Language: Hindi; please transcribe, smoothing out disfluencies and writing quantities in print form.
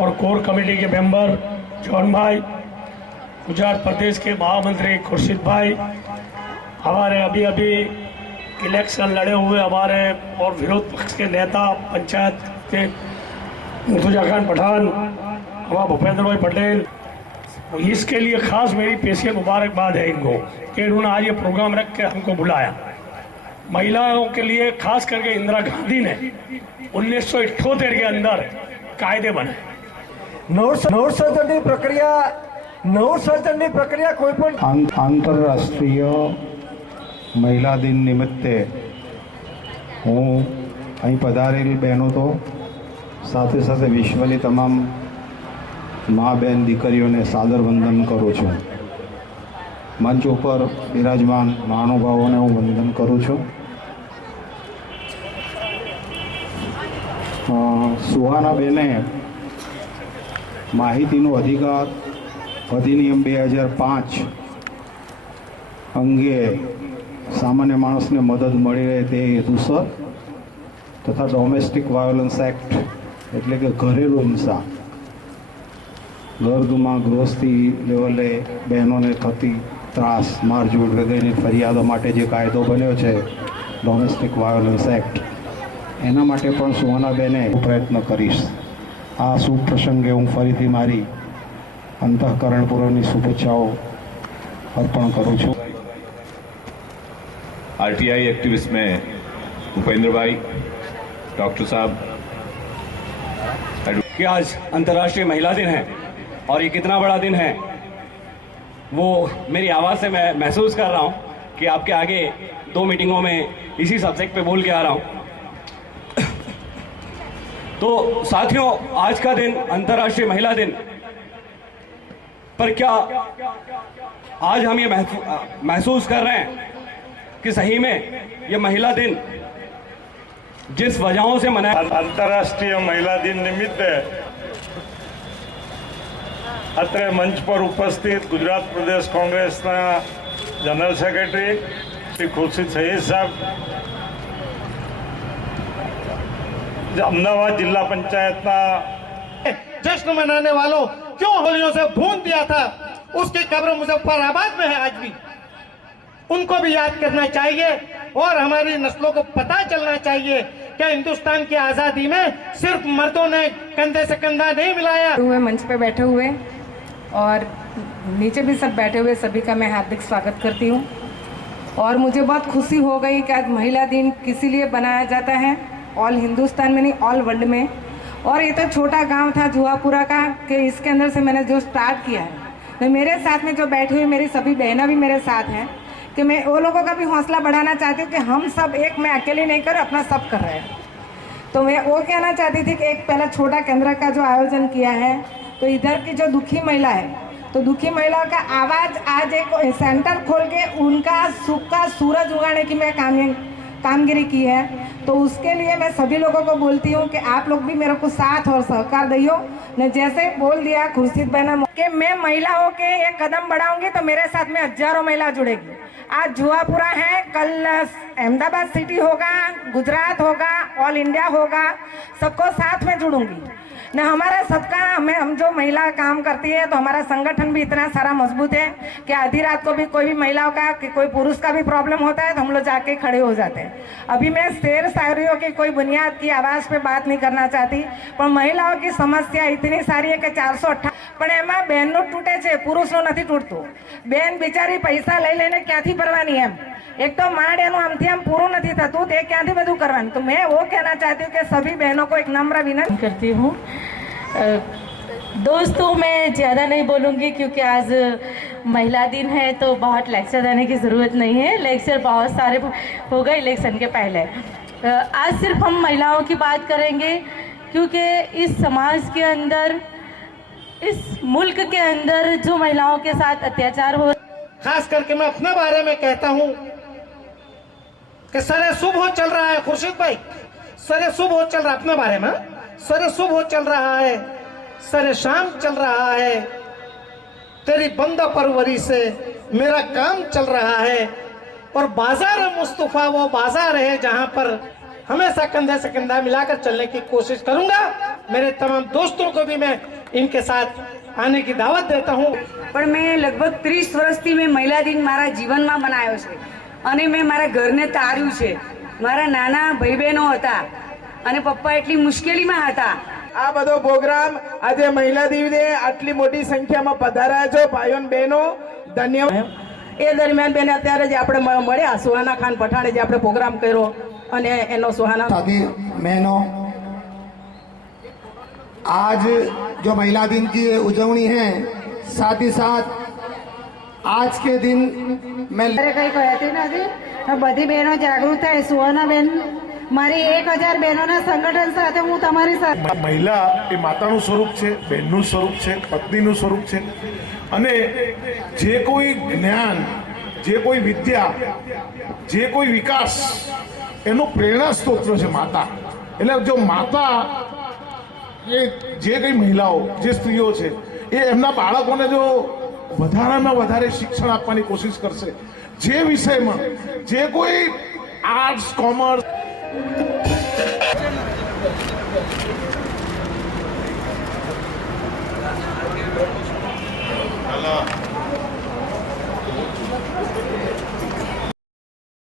और कोर कमेटी के मेंबर जॉन भाई, गुजरात प्रदेश के महामंत्री खुर्शीद भाई, हमारे अभी अभी इलेक्शन लड़े हुए हमारे और विरोध पक्ष के नेता पंचायत के मुर्तुजा खान पठान, हमारा भूपेंद्र भाई पटेल, इसके लिए खास मेरी पेशी मुबारकबाद है इनको कि इन्होंने आज ये प्रोग्राम रख के हमको बुलाया। महिलाओं के लिए खास करके इंदिरा गांधी ने 1978 के अंदर कायदे बनाए। નવસર્જનની પ્રક્રિયા કોઈ પણ આંતરરાષ્ટ્રીય મહિલા દિન નિમિત્તે હું અહીં પધારેલી બહેનો તો સાથે સાથે વિશ્વની તમામ મા બહેન દીકરીઓને સાદર વંદન કરું છું। મંચ ઉપર બિરાજમાન મહાનુભાવોને હું વંદન કરું છું। સુહાનાબેને માહિતીનો અધિકાર અધિનિયમ 2005 અંગે સામાન્ય માણસને મદદ મળી રહે તે હેતુસર તથા ડોમેસ્ટિક વાયોલન્સ એક્ટ એટલે કે ઘરેલું હિંસા, ઘરધુમા ગૃહસ્થી લેવલે બહેનોને થતી ત્રાસ, મારઝૂડ વગેરેની ફરિયાદો માટે જે કાયદો બન્યો છે ડોમેસ્ટિક વાયોલન્સ એક્ટ, એના માટે પણ સુહાનાબેને પ્રયત્ન કરીશ। આ શુભ પ્રસંગે હું ફરીથી મારી અંતઃકરણપૂર્વકની શુભેચ્છાઓ અર્પણ કરું છું। आरटीआई एक्टिविस्ट में भूपेंद्र भाई, डॉक्टर साहब, कि आज अंतर्राष्ट्रीय महिला दिन है और ये कितना बड़ा दिन है वो मेरी आवाज़ से मैं महसूस कर रहा हूँ कि आपके आगे 2 मीटिंगों में इसी सब्जेक्ट पे बोल के आ रहा हूँ। तो साथियों, आज का दिन अंतर्राष्ट्रीय महिला दिन पर क्या आज हम ये महसूस कर रहे हैं कि सही में ये महिला दिन जिस वजहों से मनाया। अंतर्राष्ट्रीय महिला दिन निमित्ते અત્રે મંચ પર ઉપસ્થિત ગુજરાત પ્રદેશ કોંગ્રેસના જનરલ સેક્રેટરી શ્રી ખુરશીદ સૈયદ સાહેબ, अहमदाबाद जिला पंचायत जश्न मनाने वालों क्यों होलियों से भून दिया था, उसकी कब्र मुजफ्फराबाद में है आज भी। उनको भी याद करना चाहिए और हमारी नस्लों को पता चलना चाहिए कि हिंदुस्तान की आजादी में सिर्फ मर्दों ने कंधे से कंधा नहीं मिलाया। मंच पे बैठे हुए और नीचे भी सब बैठे हुए सभी का मैं हार्दिक स्वागत करती हूँ। और मुझे बहुत खुशी हो गई कि आज महिला दिन किसी लिए बनाया जाता है, ऑल हिंदुस्तान में नहीं ऑल वर्ल्ड में। और ये तो छोटा गांव था जुआपुरा का कि इसके अंदर से मैंने जो स्टार्ट किया है, तो मेरे साथ में जो बैठी हुई मेरी सभी बहनें भी मेरे साथ हैं कि मैं वो लोगों का भी हौसला बढ़ाना चाहती हूँ कि हम सब एक, मैं अकेले नहीं कर अपना सब कर रहे हैं। तो मैं वो कहना चाहती थी कि एक पहला छोटा केंद्र का जो आयोजन किया है, तो इधर की जो दुखी महिला है, तो दुखी महिलाओं का आवाज़ आज एक सेंटर खोल के उनका सुख का सूरज उगाने की मैं कामगिरी की है। तो उसके लिए मैं सभी लोगों को बोलती हूँ कि आप लोग भी मेरे को साथ और सहकार दियो। ने जैसे बोल दिया खुर्शीद बहना कि मैं महिला हो के एक कदम बढ़ाऊंगी तो मेरे साथ में हजारों महिला जुड़ेगी। आज जुआपुरा है, कल अहमदाबाद सिटी होगा, गुजरात होगा, ऑल इंडिया होगा, सबको साथ में जुड़ूंगी न। हमारा सबका हम जो महिला काम करती है तो हमारा संगठन भी इतना सारा मजबूत है कि आधी रात को भी कोई भी महिलाओं का कि कोई पुरुष का भी प्रॉब्लम होता है तो हम लोग जाके खड़े हो जाते हैं। अभी मैं शेर शायरियों की कोई बुनियाद की आवाज़ पे बात नहीं करना चाहती, पर महिलाओं की समस्या इतनी सारी है कि 458 પણ એમાં બહેનનું તૂટે છે, પુરુષનું નથી તૂટતું। બેન બિચારી પૈસા લઈ લઈને ક્યાંથી ભરવાની એમ, એક તો માંડ એનું આમથી આમ પૂરું નથી થતું, તે ક્યાંથી બધું કરવાનું। તો मैं वो कहना चाहती हूँ कि सभी बहनों को एक नम्र विनती करती हूँ। दोस्तों, मैं ज़्यादा नहीं बोलूँगी क्योंकि आज महिला दिन है तो बहुत लेक्चर देने की ज़रूरत नहीं है। लेक्चर बहुत सारे हो गए इलेक्शन के पहले। आज सिर्फ हम महिलाओं की बात करेंगे क्योंकि इस समाज के अंदर, इस मुल्क के अंदर जो महिलाओं के साथ अत्याचार हो, खास करके मैं अपने बारे में कहता हूँ कि सरे सुबह चल रहा है खुर्शीद भाई, सरे सुबह चल रहा है अपने बारे में, सरे सुबह चल रहा है, सरे शाम चल रहा है, तेरी बंदा परवरी से मेरा काम चल रहा है। और बाजार मुस्तफा वो बाजार है जहाँ पर हमेशा कंधे से कंधा मिलाकर चलने की कोशिश करूंगा। मेरे तमाम दोस्तों को भी मैं इनके साथ आने की दावत देता हूँ। પણ મેં લગભગ 30 વર્ષથી મેં મહિલા દિન મારા જીવનમાં મનાવ્યો છે અને મેં મારા ઘરને તાર્યું છે. મારા નાના ભાઈ બહેનો હતા અને પપ્પા એટલી મુશ્કેલીમાં હતા. આ બધો પ્રોગ્રામ આજે મહિલા દિવસે આટલી મોટી સંખ્યામાં પધાર્યા છો ભાઈઓ અને બહેનો, ધન્યવાદ. એ દરમિયાન બેન અત્યારે જે આપણે મળ્યા સુહાના ખાન પઠાણે જે આપણે પ્રોગ્રામ કર્યો અને એનો સુહાના साथी बहनों, आज जो महिला दिन की ये उजवनी है, साथ ही साथ आज के दिन मैं કંઈ કહેતી નથી. બધી બહેનો જાગૃત થાય. સુહાનાબેન મારી 1000 બહેનોના સંગઠન સાથે હું તમારી સાથે. મહિલા એ માતાનું સ્વરૂપ છે, બહેનનું સ્વરૂપ છે, પત્નીનું સ્વરૂપ છે અને જે કોઈ જ્ઞાન, જે કોઈ વિદ્યા, જે કોઈ વિકાસ એનો પ્રેરણા સ્ત્રોત છે માતા. એટલે જો માતા એ જે કંઈ મહિલાઓ, જે સ્ત્રીઓ છે એ એમના બાળકોને જો વધારેમાં વધારે શિક્ષણ આપવાની કોશિશ કરશે, જે વિષયમાં, જે કોઈ આર્ટ્સ, કોમર્સ